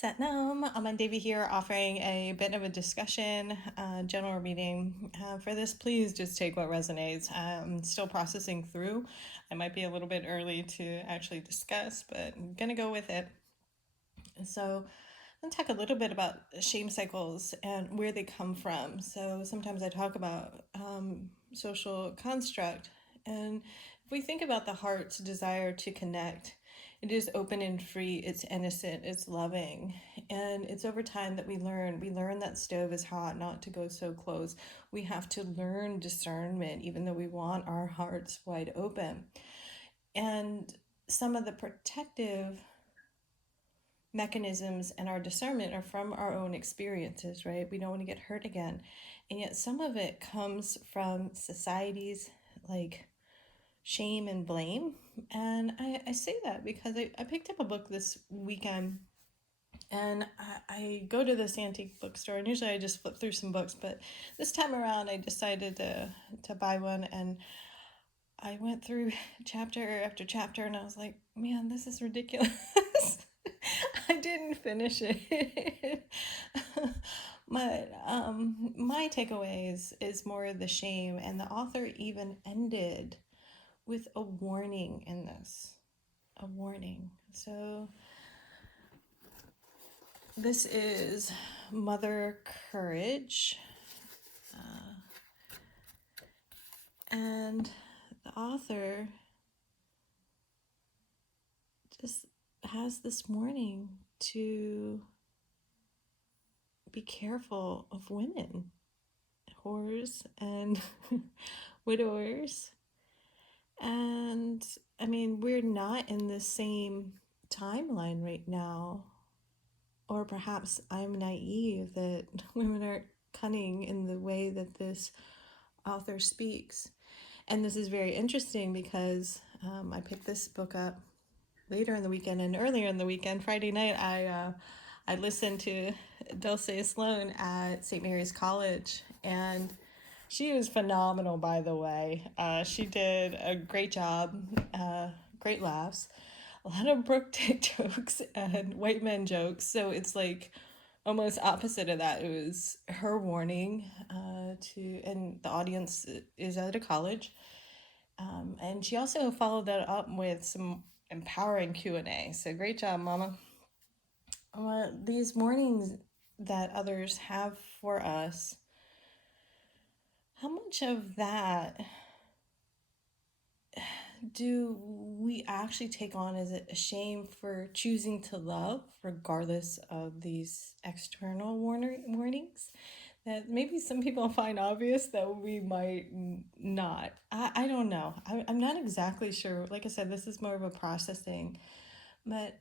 Satnam, I'm Devi here offering a bit of a discussion, general reading. For this, please just take what resonates. I'm still processing through. I might be a little bit early to actually discuss, but I'm going to go with it. So I'm going to talk a little bit about shame cycles and where they come from. So sometimes I talk about social construct. And if we think about the heart's desire to connect, it is open and free, it's innocent, it's loving. And it's over time that we learn that stove is hot, not to go so close. We have to learn discernment, even though we want our hearts wide open. And some of the protective mechanisms and our discernment are from our own experiences, right? We don't want to get hurt again. And yet some of it comes from society's like shame and blame. And I say that because I picked up a book this weekend, and I go to this antique bookstore, and usually I just flip through some books, but this time around I decided to buy one, and I went through chapter after chapter, and I was like, man, this is ridiculous. I didn't finish it. But my takeaways is more the shame, and the author even ended with a warning in this. A warning. So this is Mother Courage. And the author just has this warning to be careful of women, whores, and widowers. And I mean, we're not in the same timeline right now. Or perhaps I'm naive that women aren't cunning in the way that this author speaks. And this is very interesting because I picked this book up later in the weekend, and earlier in the weekend, Friday night, I listened to Dulce Sloan at St. Mary's College, and she was phenomenal, by the way. She did a great job, great laughs, a lot of Brooke Dick jokes and white men jokes. So it's like almost opposite of that. It was her warning and the audience is at a college. And she also followed that up with some empowering Q&A. So great job, Mama. These warnings that others have for us, how much of that do we actually take on as a shame for choosing to love regardless of these external warnings that maybe some people find obvious that we might not? I don't know. I'm not exactly sure. Like I said, this is more of a processing, but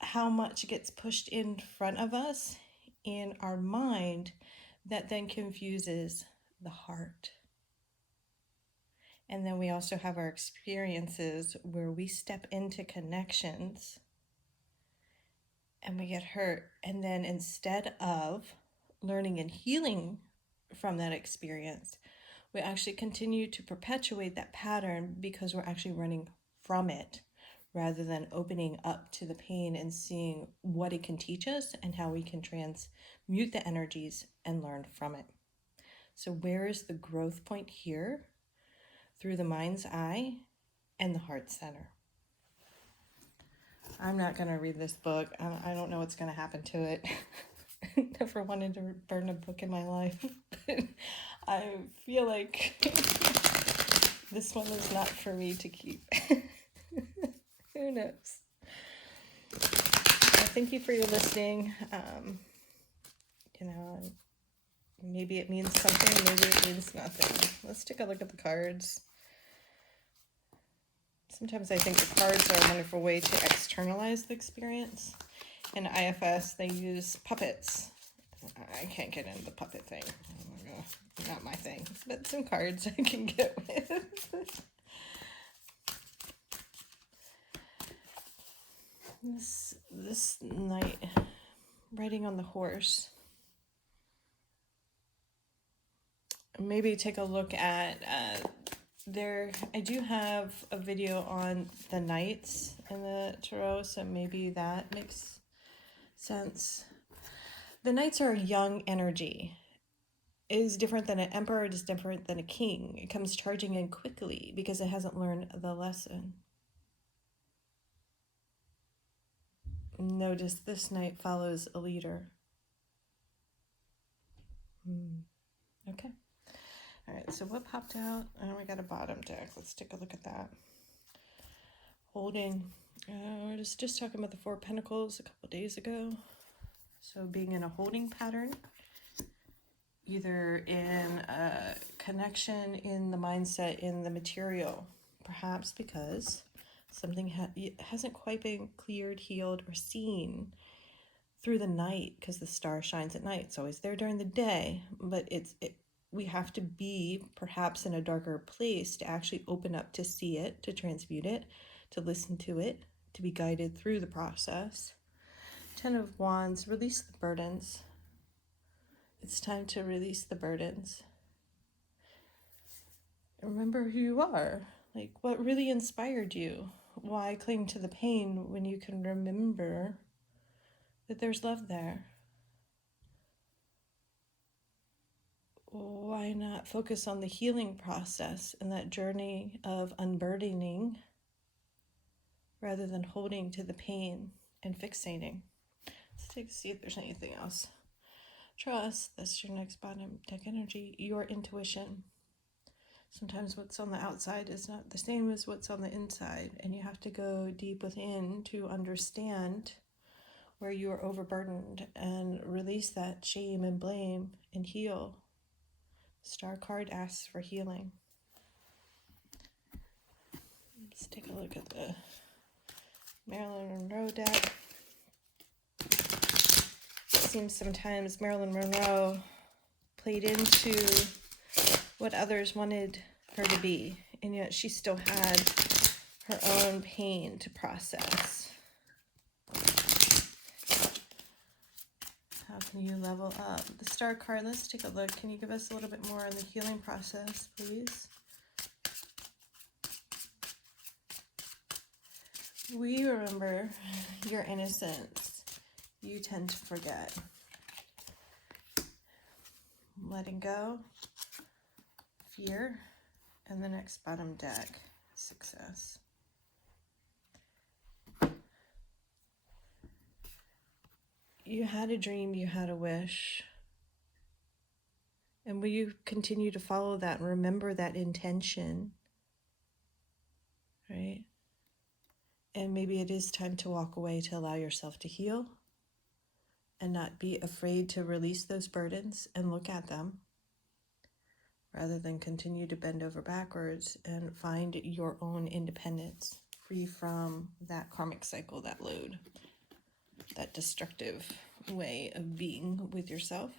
how much gets pushed in front of us in our mind that then confuses the heart. And then we also have our experiences where we step into connections and we get hurt. And then instead of learning and healing from that experience, we actually continue to perpetuate that pattern because we're actually running from it rather than opening up to the pain and seeing what it can teach us and how we can transmute the energies and learn from it. So where is the growth point here? Through the mind's eye and the heart center. I'm not going to read this book. I don't know what's going to happen to it. Never wanted to burn a book in my life. But I feel like this one is not for me to keep. Who knows? Thank you for your listening. Maybe it means something, maybe it means nothing. Let's take a look at the cards. Sometimes I think the cards are a wonderful way to externalize the experience. In IFS, they use puppets. I can't get into the puppet thing. Not my thing. But some cards I can get with. This night, riding on the horse. Maybe take a look at I do have a video on the knights in the tarot, so maybe that makes sense. The knights are a young energy. It is different than an emperor, it is different than a king. It comes charging in quickly because it hasn't learned the lesson. Notice this knight follows a leader. Okay. All right, so what popped out? Oh, we got a bottom deck. Let's take a look at that. Holding. I was just talking about the Four of Pentacles a couple days ago. So being in a holding pattern, either in a connection, in the mindset, in the material, perhaps because something hasn't quite been cleared, healed, or seen through the night, because the star shines at night. It's always there during the day, but we have to be perhaps in a darker place to actually open up to see it, to transmute it, to listen to it, to be guided through the process. 10 of Wands, release the burdens. It's time to release the burdens. Remember who you are. Like, what really inspired you? Why cling to the pain when you can remember that there's love there? Why not focus on the healing process and that journey of unburdening rather than holding to the pain and fixating? Let's take a see if there's anything else. Trust, that's your next bottom deck energy, your intuition. Sometimes what's on the outside is not the same as what's on the inside, and you have to go deep within to understand where you are overburdened and release that shame and blame and heal. Star card asks for healing. Let's take a look at the Marilyn Monroe deck. It seems sometimes Marilyn Monroe played into what others wanted her to be, and yet she still had her own pain to process. How can you level up? The Star card, let's take a look. Can you give us a little bit more on the healing process, please? We remember your innocence. You tend to forget. Letting go, fear, and the next bottom deck, success. You had a dream, you had a wish. And will you continue to follow that and remember that intention, right? And maybe it is time to walk away to allow yourself to heal and not be afraid to release those burdens and look at them rather than continue to bend over backwards and find your own independence, free from that karmic cycle, that load, that destructive way of being with yourself.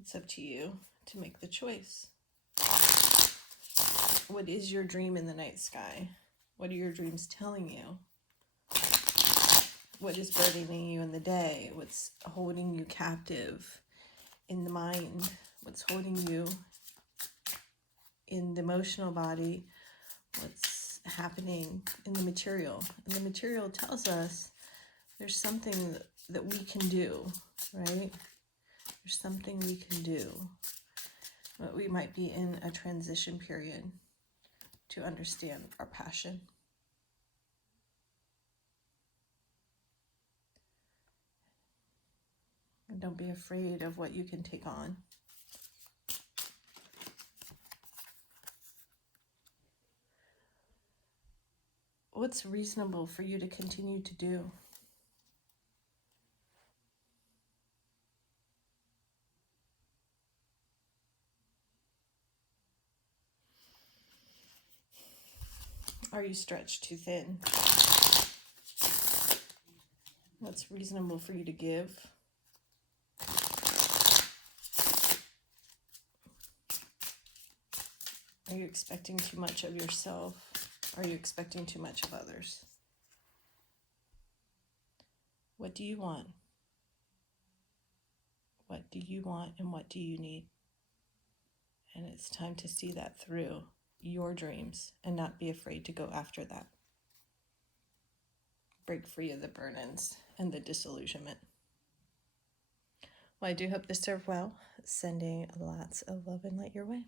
It's up to you to make the choice. What is your dream in the night sky? What are your dreams telling you? What is burdening you in the day? What's holding you captive in the mind? What's holding you in the emotional body? What's happening in the material? And the material tells us there's something that we can do, right? There's something we can do. But we might be in a transition period to understand our passion. And don't be afraid of what you can take on. What's reasonable for you to continue to do? Are you stretched too thin? What's reasonable for you to give? Are you expecting too much of yourself? Are you expecting too much of others? What do you want? What do you want and what do you need? And it's time to see that through your dreams and not be afraid to go after that. Break free of the burn-ins and the disillusionment. Well, I do hope this served well. Sending lots of love and light your way.